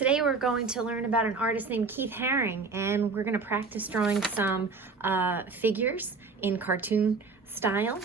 Today we're going to learn about an artist named Keith Haring, and we're going to practice drawing some figures in cartoon style.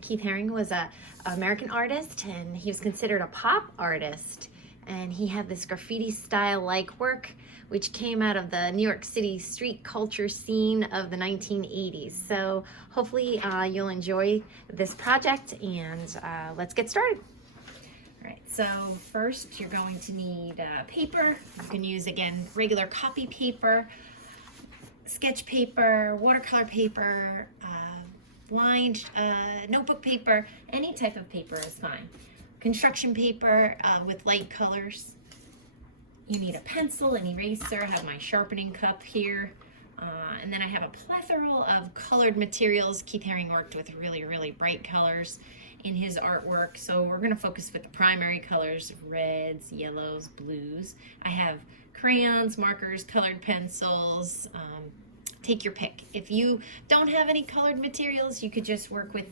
Keith Haring was an American artist, and he was considered a pop artist, and he had this graffiti style like work which came out of the New York City street culture scene of the 1980s. So hopefully you'll enjoy this project, and let's get started. All right, so first you're going to need paper. You can use, again, regular copy paper, sketch paper, watercolor paper, lined notebook paper. Any type of paper is fine. Construction paper with light colors. You need a pencil, an eraser. I have my sharpening cup here. And then I have a plethora of colored materials. Keith Haring worked with really bright colors in his artwork, so we're going to focus with the primary colors: reds, yellows, blues. I have crayons, markers, colored pencils. Take your pick. If you don't have any colored materials, you could just work with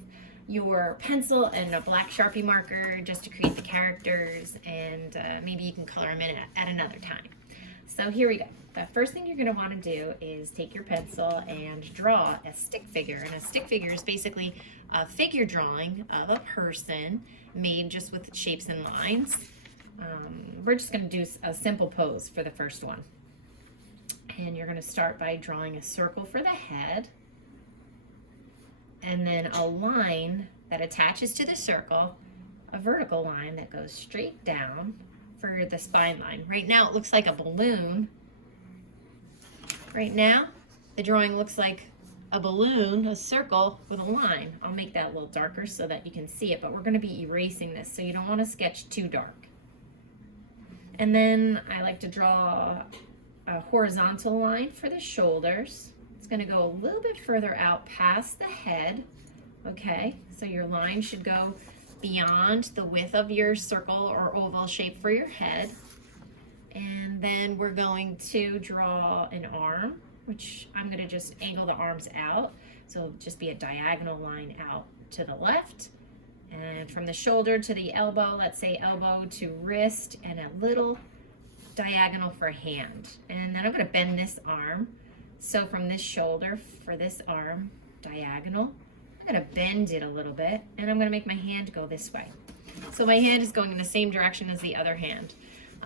your pencil and a black Sharpie marker just to create the characters, and maybe you can color them in at another time. So here we go. The first thing you're going to want to do is take your pencil and draw a stick figure. And a stick figure is basically a figure drawing of a person made just with shapes and lines. We're just going to do a simple pose for the first one. And you're going to start by drawing a circle for the head, and then a line that attaches to the circle, a vertical line that goes straight down for the spine line. Right now it looks like a balloon. Right now the drawing looks like a balloon, a circle with a line. I'll make that a little darker so that you can see it, but we're going to be erasing this, so you don't want to sketch too dark. And then I like to draw a horizontal line for the shoulders. It's going to go a little bit further out past the head. Okay, so your line should go beyond the width of your circle or oval shape for your head. And then we're going to draw an arm, which I'm going to just angle the arms out. So it'll just be a diagonal line out to the left. And from the shoulder to the elbow, let's say elbow to wrist, and a little diagonal for hand. And then I'm going to bend this arm. So from this shoulder for this arm, diagonal, I'm going to bend it a little bit, and I'm going to make my hand go this way. So my hand is going in the same direction as the other hand.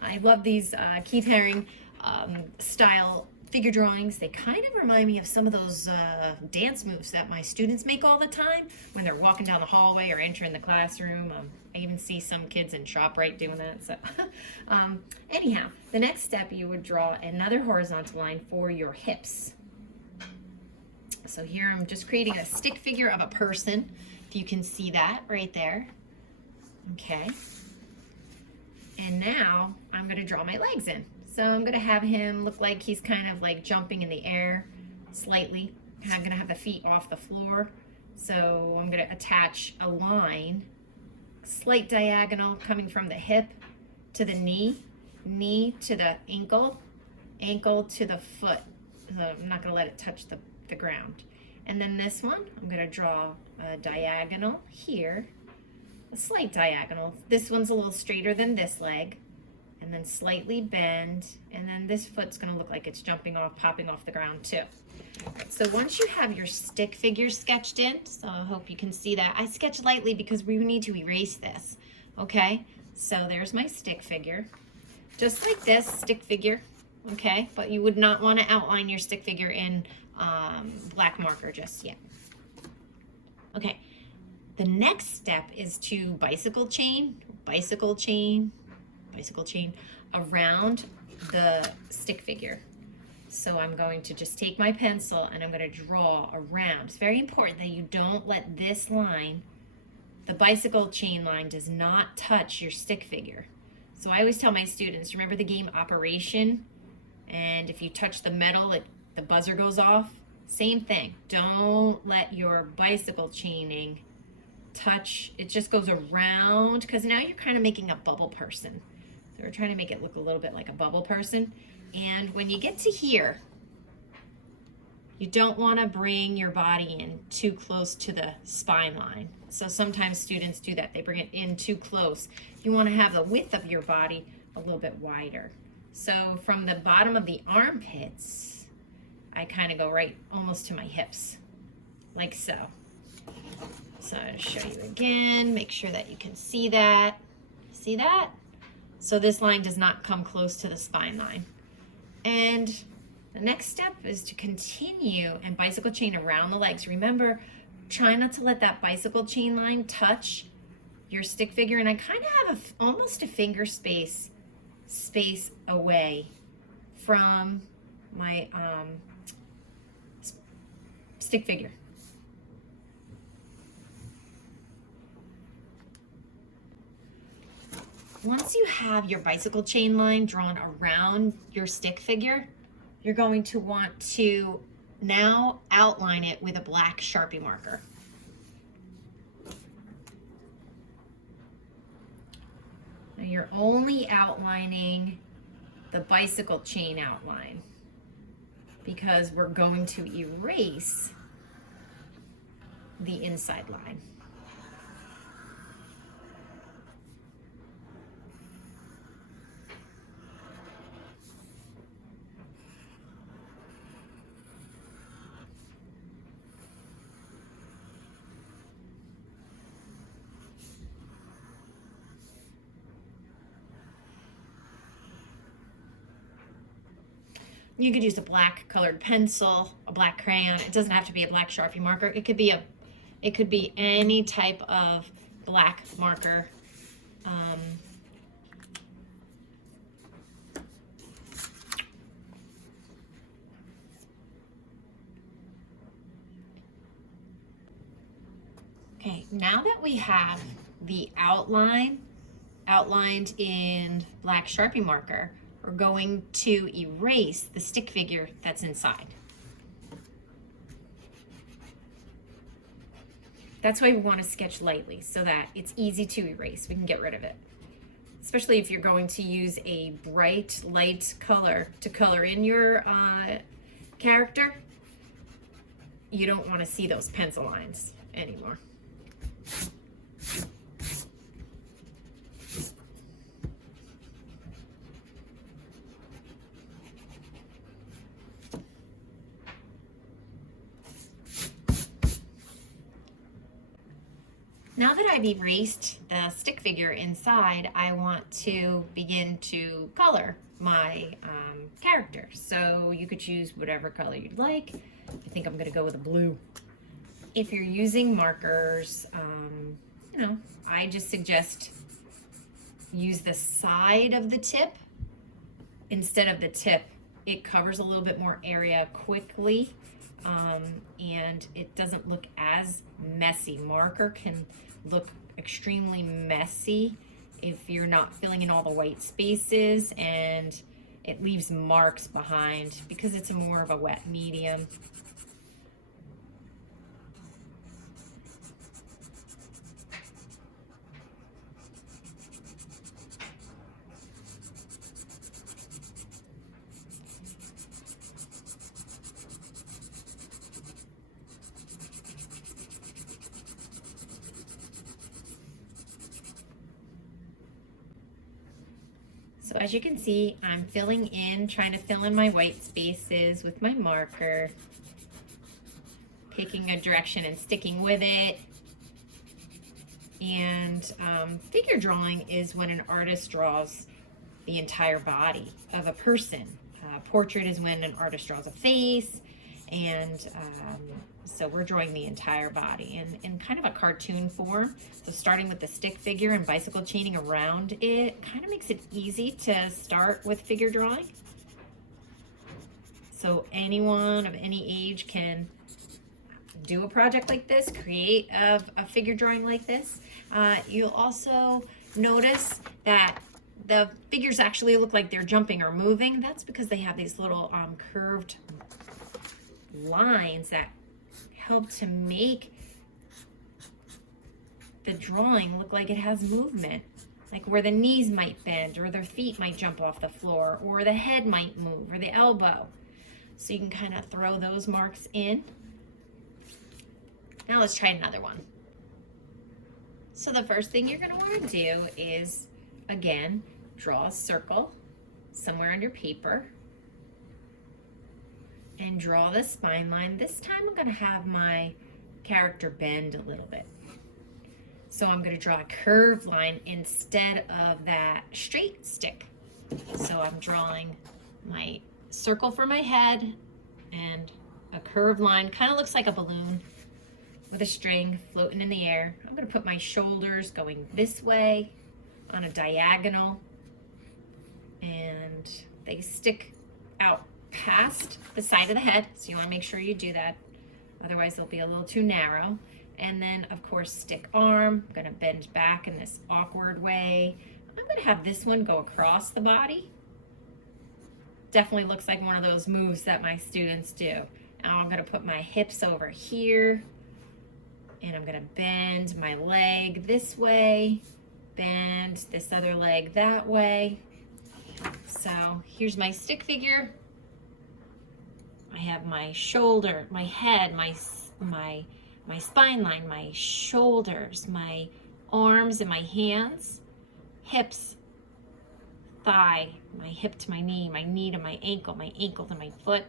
I love these Keith Haring style figure drawings. They kind of remind me of some of those dance moves that my students make all the time when they're walking down the hallway or entering the classroom. I even see some kids in ShopRite doing that. So anyhow, the next step, you would draw another horizontal line for your hips. So here I'm just creating a stick figure of a person, if you can see that right there. Okay. And now I'm going to draw my legs in. So I'm going to have him look like he's kind of like jumping in the air slightly. And I'm going to have the feet off the floor. So I'm going to attach a line, slight diagonal coming from the hip to the knee, knee to the ankle, ankle to the foot. So I'm not going to let it touch the ground. And then this one, I'm going to draw a diagonal here, a slight diagonal. This one's a little straighter than this leg, and then slightly bend, and then this foot's going to look like it's jumping off, popping off the ground too. Right, so once you have your stick figure sketched in, so I hope you can see that. I sketch lightly because we need to erase this. Okay, so there's my stick figure. Just like this stick figure, okay, but you would not want to outline your stick figure in black marker just yet. Okay, the next step is to bicycle chain around the stick figure. So I'm going to just take my pencil and I'm going to draw around. It's very important that you don't let this line, the bicycle chain line, does not touch your stick figure. So I always tell my students, remember the game Operation? And if you touch the metal, the buzzer goes off. Same thing. Don't let your bicycle chaining touch. It just goes around, because now you're kind of making a bubble person. So we're trying to make it look a little bit like a bubble person. And when you get to here, you don't want to bring your body in too close to the spine line. So sometimes students do that. They bring it in too close. You want to have the width of your body a little bit wider. So from the bottom of the armpits, I kind of go right almost to my hips, like so. So I'll show you again, make sure that you can see that. See that? So this line does not come close to the spine line. And the next step is to continue and bicycle chain around the legs. Remember, try not to let that bicycle chain line touch your stick figure. And I kind of have almost a finger space away from my stick figure. Once you have your bicycle chain line drawn around your stick figure, you're going to want to now outline it with a black Sharpie marker. Now you're only outlining the bicycle chain outline because we're going to erase the inside line. You could use a black colored pencil, a black crayon. It doesn't have to be a black Sharpie marker. It could be any type of black marker. Okay, now that we have the outline outlined in black Sharpie marker, we're going to erase the stick figure that's inside. That's why we want to sketch lightly so that it's easy to erase. We can get rid of it. Especially if you're going to use a bright, light color to color in your character, you don't want to see those pencil lines anymore. Now that I've erased the stick figure inside, I want to begin to color my character. So you could choose whatever color you'd like. I think I'm gonna go with a blue. If you're using markers, I just suggest use the side of the tip instead of the tip. It covers a little bit more area quickly, and it doesn't look as messy. Marker can look extremely messy if you're not filling in all the white spaces, and it leaves marks behind because it's more of a wet medium. So as you can see, I'm filling in, trying to fill in my white spaces with my marker, picking a direction and sticking with it. And figure drawing is when an artist draws the entire body of a person. Portrait is when an artist draws a face, and so we're drawing the entire body in kind of a cartoon form. So starting with the stick figure and bicycle chaining around it kind of makes it easy to start with figure drawing. So anyone of any age can do a project like this, create a figure drawing like this. You'll also notice that the figures actually look like they're jumping or moving. That's because they have these little curved lines that help to make the drawing look like it has movement, like where the knees might bend or their feet might jump off the floor or the head might move or the elbow. So you can kind of throw those marks in. Now let's try another one. So the first thing you're going to want to do is, again, draw a circle somewhere on your paper and draw the spine line. This time I'm gonna have my character bend a little bit. So I'm gonna draw a curved line instead of that straight stick. So I'm drawing my circle for my head and a curved line, kind of looks like a balloon with a string floating in the air. I'm gonna put my shoulders going this way on a diagonal, and they stick out past the side of the head, so you wanna make sure you do that. Otherwise they'll be a little too narrow. And then of course stick arm, I'm gonna bend back in this awkward way. I'm gonna have this one go across the body. Definitely looks like one of those moves that my students do. Now I'm gonna put my hips over here, and I'm gonna bend my leg this way, bend this other leg that way. So here's my stick figure. I have my shoulder, my head, my spine line, my shoulders, my arms and my hands, hips, thigh, my hip to my knee to my ankle to my foot.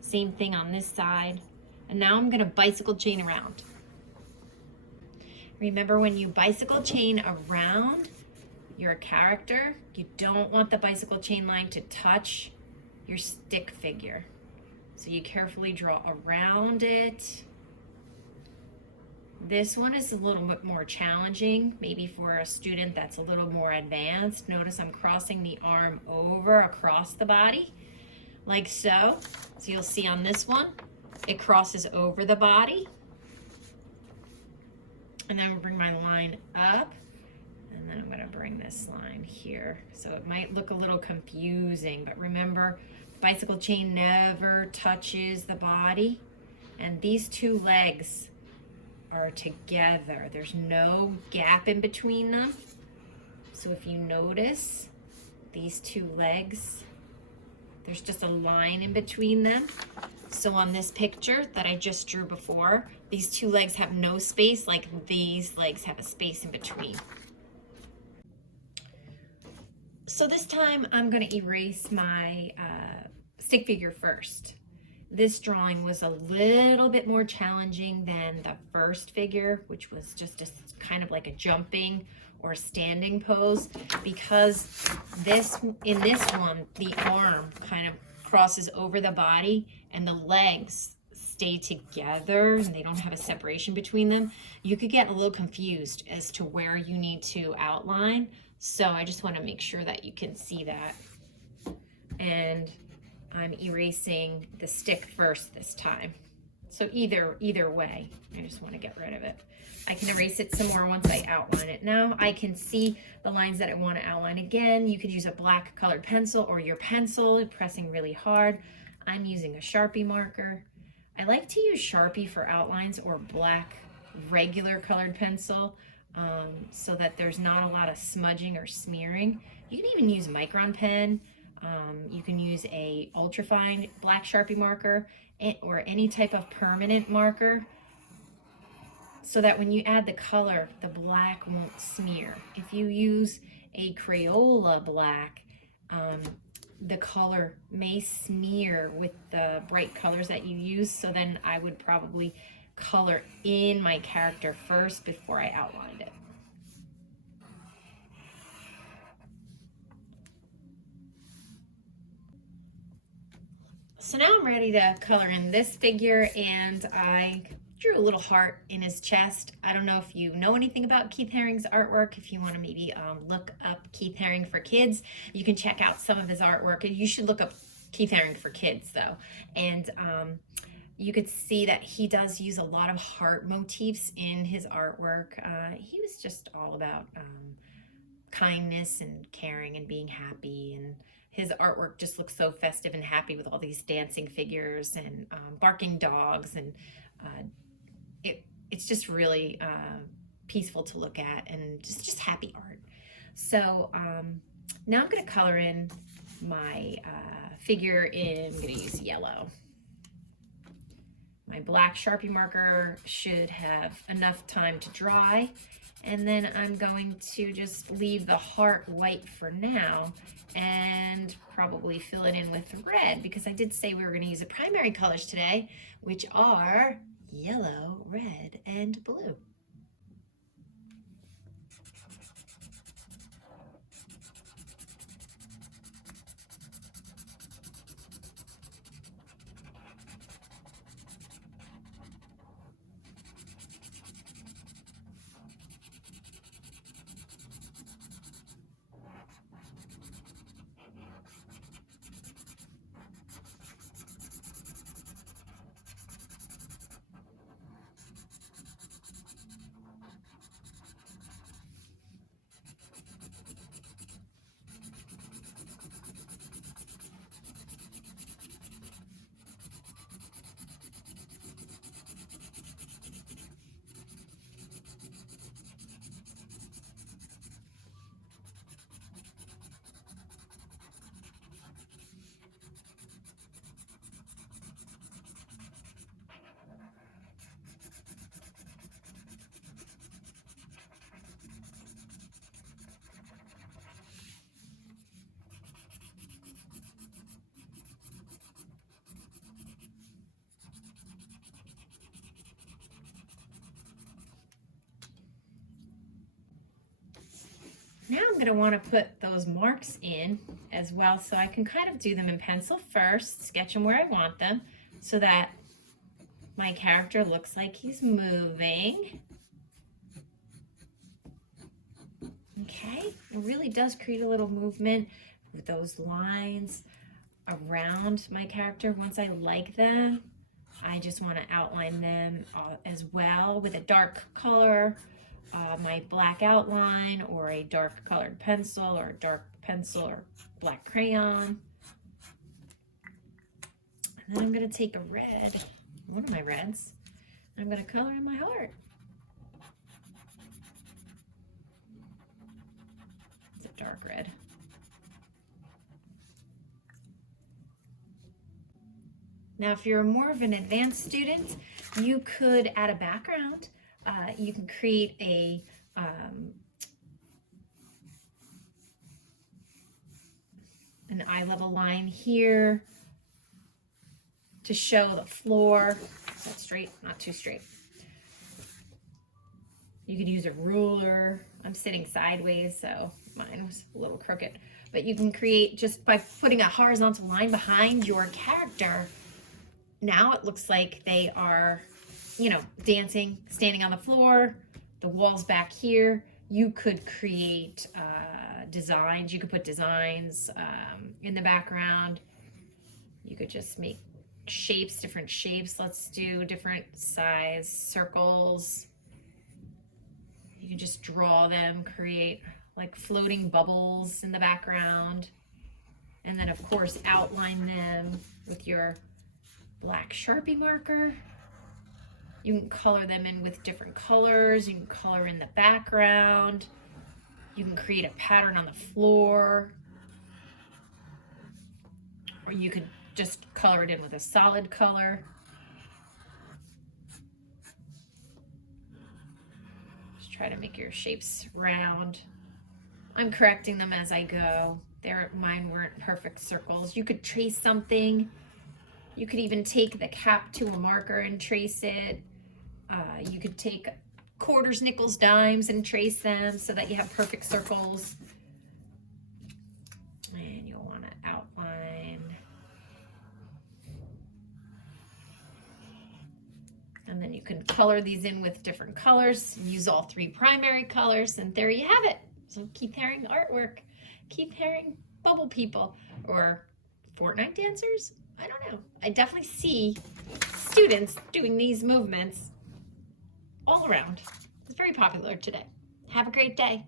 Same thing on this side. And now I'm gonna bicycle chain around. Remember, when you bicycle chain around your character, you don't want the bicycle chain line to touch your stick figure. So you carefully draw around it. This one is a little bit more challenging, maybe for a student that's a little more advanced. Notice I'm crossing the arm over across the body, like so. So you'll see on this one, it crosses over the body. And then we'll bring my line up, and then I'm gonna bring this line here. So it might look a little confusing, but remember, bicycle chain never touches the body, and these two legs are together. There's no gap in between them. So if you notice, these two legs, there's just a line in between them. So on this picture that I just drew before, these two legs have no space, like these legs have a space in between. So this time I'm gonna erase my stick figure first. This drawing was a little bit more challenging than the first figure, which was just a kind of like a jumping or standing pose, because in this one, the arm kind of crosses over the body and the legs stay together and they don't have a separation between them. You could get a little confused as to where you need to outline. So I just want to make sure that you can see that. And I'm erasing the stick first this time. So either way, I just want to get rid of it. I can erase it some more once I outline it. Now I can see the lines that I want to outline again. You could use a black colored pencil or your pencil, pressing really hard. I'm using a Sharpie marker. I like to use Sharpie for outlines or black regular colored pencil, so that there's not a lot of smudging or smearing. You can even use micron pen. You can use a ultrafine black Sharpie marker or any type of permanent marker, so that when you add the color, the black won't smear. If you use a Crayola black, the color may smear with the bright colors that you use. So then I would probably color in my character first before I outlined it. So now I'm ready to color in this figure, and I drew a little heart in his chest. I don't know if you know anything about Keith Haring's artwork. If you want to maybe look up Keith Haring for kids, you can check out some of his artwork. You should look up Keith Haring for kids though. And you could see that he does use a lot of heart motifs in his artwork. He was just all about kindness and caring and being happy, and his artwork just looks so festive and happy with all these dancing figures and barking dogs, and it's just really peaceful to look at, and just happy art. So now I'm going to color in my figure I'm going to use yellow. My black Sharpie marker should have enough time to dry, And then I'm going to just leave the heart white for now and probably fill it in with red, because I did say we were going to use the primary colors today, which are yellow, red, and blue. Now I'm going to want to put those marks in as well, so I can kind of do them in pencil first, sketch them where I want them, so that my character looks like he's moving. Okay, it really does create a little movement with those lines around my character. Once I like them, I just want to outline them as well with a dark color. My black outline, or a dark colored pencil, or a dark pencil or black crayon. And then I'm going to take a red, one of my reds, and I'm going to color in my heart. It's a dark red. Now, if you're more of an advanced student, you could add a background. You can create an eye level line here to show the floor. Is that straight? Not too straight. You could use a ruler. I'm sitting sideways, so mine was a little crooked. But you can create, just by putting a horizontal line behind your character, now it looks like they are, you know, dancing, standing on the floor, the walls back here. You could create designs. You could put designs in the background. You could just make shapes, different shapes. Let's do different size circles. You can just draw them, create like floating bubbles in the background. And then, of course, outline them with your black Sharpie marker. You can color them in with different colors. You can color in the background. You can create a pattern on the floor. Or you could just color it in with a solid color. Just try to make your shapes round. I'm correcting them as I go. Mine weren't perfect circles. You could trace something. You could even take the cap to a marker and trace it. You could take quarters, nickels, dimes and trace them so that you have perfect circles. And you'll want to outline. And then you can color these in with different colors. Use all three primary colors, and there you have it. So keep Haring artwork. Keep Haring bubble people, or Fortnite dancers. I don't know. I definitely see students doing these movements all around. It's very popular today. Have a great day.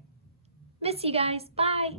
Miss you guys. Bye.